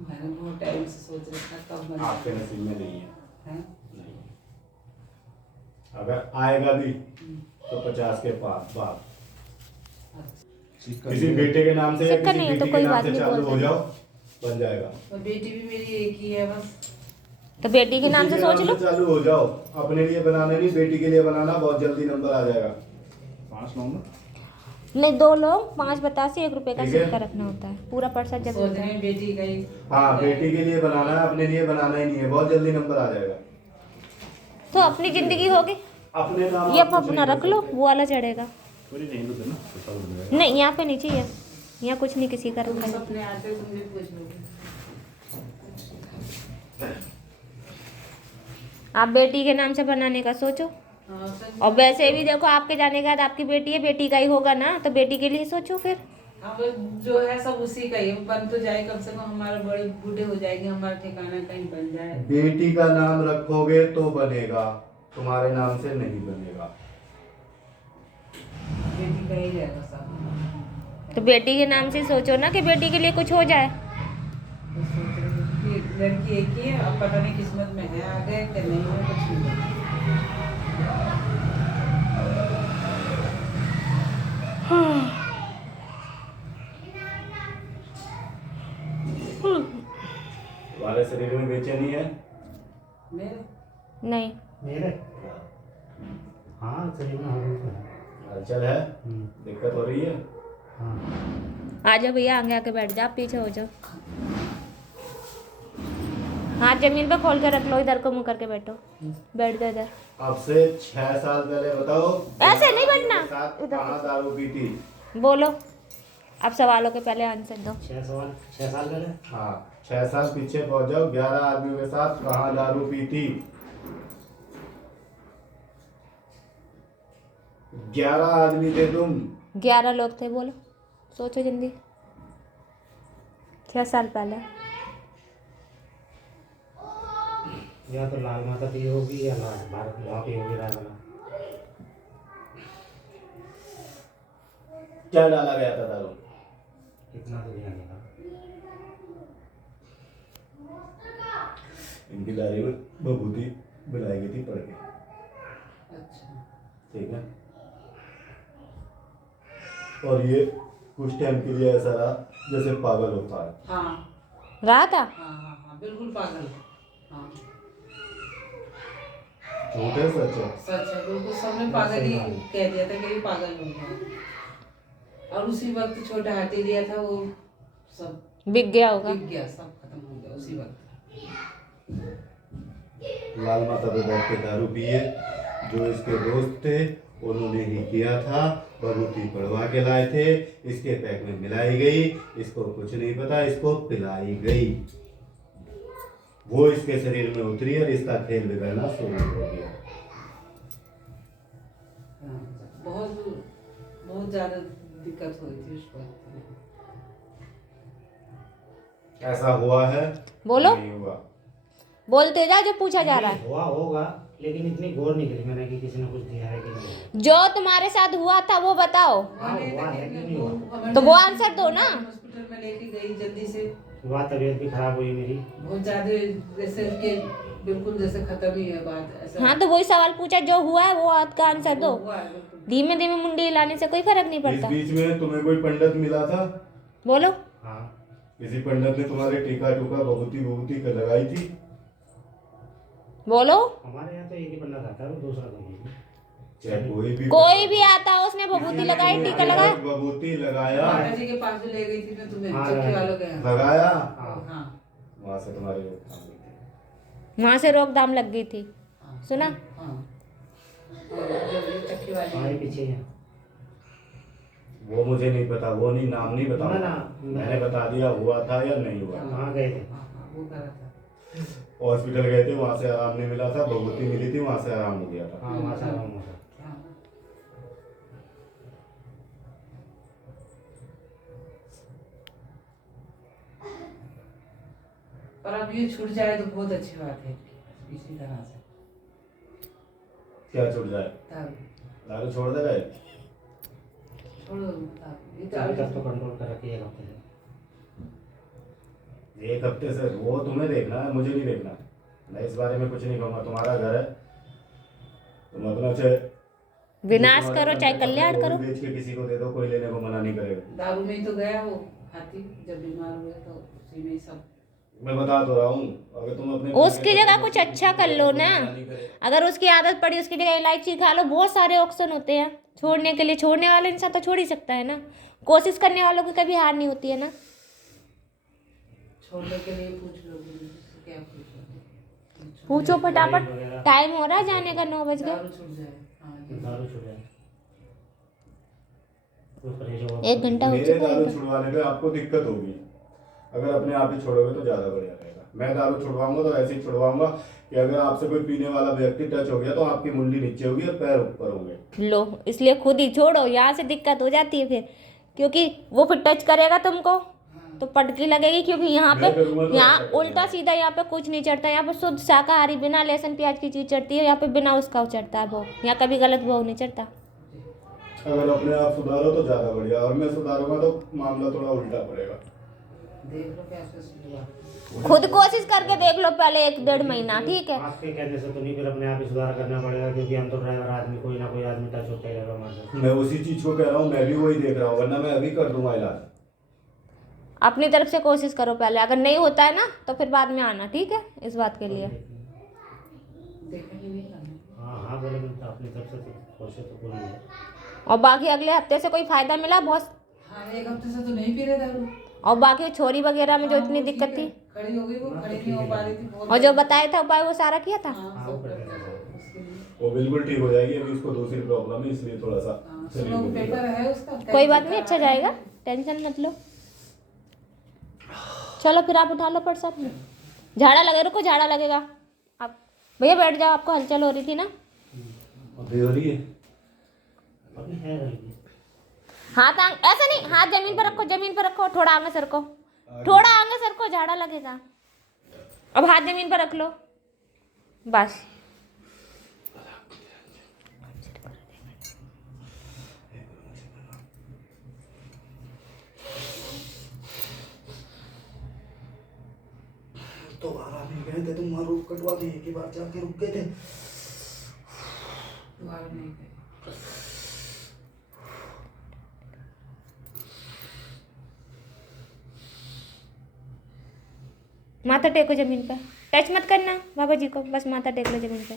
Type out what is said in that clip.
मैंने बहुत टाइम से सोच रखा कब बना। आपके नसीब में नहीं है। हैं? नहीं। अगर आएगा भी तो 50 के पास बाद किसी बेटे के नाम से या सिक्का किसी नहीं है तो बेटी के कोई नाम बात से नहीं, चालू बोल हो देना। जाओ, बन जाएगा। और बेटी भी मेरी एक ही है बस। तो बेटी के नाम किसी से के सोच लो। चालू हो जाओ, अपने लिए बनाना नहीं, बेटी के लिए बनाना, बहुत जल्दी नंबर आ जाएगा। 5 नंबर नहीं, 2 लोग 5 बतासे 1 रुपए का ठीक है। सिक्का रखना होता है, पूरा पर्सा जब सोच होता रहे है। हैं बेटी का ही। हाँ, बेटी के लिए बनाना है, अपने लिए बनाना ही नहीं है, बहुत जल्दी नंबर आ जाएगा। तो अपनी जिंदगी होगी, अपने नाम ये आप कुछ अपना नहीं रख कर लो, सकते। वो वाला चढ़ेगा। पूरी नहीं लो ना, पता लग जाएगा। नहीं, यहाँ पे नहीं चाहिए, यहाँ कुछ नहीं किसी का तुम रखा है। अपने आते तुम भी पूछ लोगे। आप बेटी के नाम से बनाने का सोचो। हाँ, सच और वैसे भी देखो, आपके जाने के बाद आपकी बेटी है, बेटी का ही होगा ना, तो बेटी के लिए सोचो फिर। अब जो है सब उसी का ही बन तो जाए, कम से कम हमारे बड़े बूढ़े हो जाएंगे, हमारा ठिकाना कहीं बन जाए। बेटी का नाम रखोगे तो बनेगा, तुम्हारे नाम से नहीं बनेगा। बेटी का ही रहेगा सब। तो बेटी के नाम से सोचो ना कि बेटी के लिए कुछ हो जाए। तो सोच रही हूँ कि लड़की एक ही है, अब पता नहीं किस्मत में है आगे कि नहीं है, कुछ नहीं। तुम्हारे शरीर में बेचैनी है? मेरे नहीं, मेरे हाँ शरीर में हल्का तो है। हलचल है? दिक्कत हो रही है? हाँ आ जाओ भैया, आगे आके बैठ जाओ, आप पीछे हो जाओ। हाथ जमीन पे खोल के रख लो, इधर को मुंह करके बैठो, बैठ जाओ इधर। अब से 6 साल पहले बताओ, ऐसे नहीं बैठना। के साथ इधर। कहाँ दारू पी थी? बोलो, अब सवालों के पहले आंसर दो। 6 साल पहले हाँ, 6 साल पीछे पहुंच जाओ, 11 आदमियों के साथ कहाँ दारू पी थी? 11 आदमी थे तुम। 11 लोग थे, बोलो, सोचो जल्दी। 6 साल पहले। या तो लाल माता की होगी या भारत वहाँ की होगी रायवाला। क्या डाला गया था दारू? इतना तो ध्यान देगा। इनकी डायरी में बबूती बुलाई गई थी पढ़ के, अच्छा। ठीक है। और ये कुछ टाइम के लिए ऐसा रहा जैसे पागल होता है। हाँ रहा था। हाँ हाँ हाँ, बिल्कुल पागल है। हाँ झूठ है सच है? सच है, बिल्कुल सबने पागल ही कह दिया था कि ये पागल हो गया। और उसी वक्त छोटा हाथी लिया था, वो सब बिक गया होगा। बिक गया, सब खत्म हो गया उसी वक्त। लाल माता पे बैठ के दारू पिए, जो इसके दोस्त थे उन्होंने ही किया था, बबूती पढ़वा के लाए थे, इसके पैक में मिलाई गई, इसको कुछ नहीं पता, इसको पिलाई गई, वो इसके शरीर में उतरी और इसका खेल बिगड़ना शुरू हो गया। हाँ, बहुत बहुत ज्यादा दिक्कत हुई थी उस वक्त। ऐसा हुआ है? बोलो। नहीं हुआ? बोलते जा जो पूछा जा रहा है। हुआ होगा, लेकिन इतनी गौर नहीं करी मैंने कि किसी ने कुछ दिया है कि नहीं। जो तुम्हारे साथ हुआ था वो बताओ, हाँ हुआ है कि नहीं हुआ। तो वो आंसर दो ना। हॉस्पिटल में लेके गई जल्दी से, हुआ, तबीयत भी खराब हुई मेरी। बहुत ज्यादा जैसे कि बिल्कुल जैसे खत्म ही है बात ऐसा। हाँ, तो वही सवाल पूछा, जो हुआ है वो आपका आंसर दो। हुआ है बिल्कुल। धीमे धीमे मुंडी हिलाने से कोई फर्क नहीं इस पड़ता। बीच में तुम्हें कोई पंडित मिला था? बोलो। हाँ किसी पंडित ने तुम्हारे टीका टूका बबूती कर लगाई थी? बोलो। हमारे यहाँ तो एक ही पंडित आता है, वो दूसरा कोई नहीं। चाहे कोई भी आता है, उसने बबूती लगाई, टीका लगाया। बबूती लगाया, माता जी के पास भी ले गई थी मैं तुम्हें, हाँ, चक्की वालों के यहाँ। लगाया, हाँ वहां से तुम्हारी रोकथाम हुई थी। वहां से रोकथाम लग गई थी, हाँ, सुना? हाँ। और जब ये चक्की वाली हमारे पीछे ही है। वो मुझे नहीं पता, वो नहीं, नाम नहीं बता, ना, मैंने बता दिया हुआ था या नहीं हुआ। वहाँ गए थे। हाँ हाँ, वो करा था। हॉस्पिटल गए थे, वहां से आराम नहीं मिला था, बबूती मिली थी, वहां से आराम हो गया था। हाँ वहाँ से आराम हुआ था। हाँ। पर अब ये छूट जाए तो बहुत अच्छी बात है, इसी तरह से। क्या छूट जाए? दारू दारू छोड़ दे गए? छोड़ो दारू, ये चार दारू तक तो कंट्रोल कर रखी है हफ्ते से। एक हफ्ते से वो तुम्हें देखना है, मुझे नहीं देखना। मैं इस बारे में कुछ नहीं कहूँगा, तुम्हारा घर है, तुम अपना चाहे विनाश करो चाहे कल्याण करो। बेच के किसी को दे दो, कोई लेने को मना नहीं करेगा। दारू में ही तो गया वो हाथी, जब बीमार हुए तो उसी में ही सब। मैं बता तो रहा हूँ, अगर तुम अपने उसकी जगह कुछ अच्छा कर लो ना। अगर उसकी आदत पड़ी उसकी जगह इलायची खा लो, बहुत सारे ऑप्शन होते हैं छोड़ने के लिए। छोड़ने वाले इंसान तो छोड़ ही सकता है ना, कोशिश करने वालों की कभी हार नहीं होती है ना। छोड़ने के लिए पूछ लो, क्या पूछो, पूछो फटाफट, टाइम हो रहा है जाने का, 9 बज गए। दारू छूट जाए। हाँ, दारू छूट जाए तो परहेज होगा। 1 घंटा हो मेरे चुका दारू है। छुड़वाने में आपको दिक्कत होगी, अगर अपने आप ही छोड़ोगे तो ज्यादा बढ़िया रहेगा। मैं दारू छुड़वाऊंगा तो ऐसे ही छुड़वाऊंगा कि अगर आपसे कोई पीने वाला व्यक्ति टच हो गया तो आपकी मुंडी नीचे होगी और पैर ऊपर होंगे। लो, इसलिए खुद ही छोड़ो, यहाँ से दिक्कत हो जाती है फिर, क्योंकि वो फिर टच करेगा तुमको तो पटकी लगेगी। क्योंकि यहाँ मैं करूँगा पे, तो यहाँ अच्छा करूँगा। उल्टा सीधा यहाँ पे कुछ नहीं चढ़ता। यहाँ पे शुद्ध शाकाहारी बिना लहसुन प्याज की चीज चढ़ती है, यहाँ पे बिना उसका चढ़ता है भोग। यहाँ कभी गलत भोग नहीं चढ़ता। अगर अपने आप सुधारो तो ज्यादा बढ़िया, और मैं सुधारूंगा तो मामला थोड़ा उल्टा पड़ेगा। देख लो कैसे सुधरा। खुद कोशिश करके देख लो पहले 1-1.5 महीना, ठीक है। आपके कहने से तो नहीं, फिर अपने आप ही सुधार करना पड़ेगा, क्योंकि हम तो ड्राइवर आदमी, कोई ना कोई आदमी टच होता ही रहेगा हमारे साथ। मैं उसी चीज को कह रहा हूँ, मैं भी वही देख रहा हूँ, वरना मैं अभी कर दूंगा इलाज। अपनी तरफ से कोशिश करो पहले, अगर नहीं होता है ना तो फिर बाद में आना, ठीक है, इस बात के लिए। देखेंगे नहीं करना। हाँ हाँ बोले, मैं अपनी तरफ से कोशिश तो पूरी है। और बाकी अगले हफ्ते से कोई फायदा मिला बहुत, हाँ, एक हफ्ते से तो नहीं पी रहे दारू। और बाकी छोरी वगैरह में जो हाँ, इतनी वो दिक्कत ठीक थी, है, खड़ी हो गई, वो खड़ी नहीं हो पा रही थी बहुत। और जो बताया था उपाय वो सारा किया था। हाँ, सब कर दिया था उसके लिए। वो बिल्कुल ठीक हो जाएगी, अभी उसको दूसरी प्रॉब्लम है, इसलिए थोड़ा सा हाँ, शरीर सुनो, में पेपर है उसका। कोई बात नहीं, अच्छा जाएगा, टेंशन मत लो। चलो फिर आप उठा लो प्रसाद में। झाड़ा लगे, रुको, झाड़ा लगेगा। आप भैया बैठ जाओ, आपको हलचल हो रही थी ना। अभी हो रही है। अपनी है गलती। हाथ ऐसा नहीं, हाथ जमीन पर रखो, जमीन पर रखो, थोड़ा आगे सरको, थोड़ा आगे सरको, झाड़ा लगेगा। अब हाथ जमीन पर रख लो, बस। तो बाहर नहीं गए थे तुम, वहाँ रुक कटवा दी, एक ही बार जाके रुक गए थे। दोबारा नहीं गए। माथा टेको जमीन पर, टच मत करना बाबा जी को, बस माथा टेक लो जमीन पर।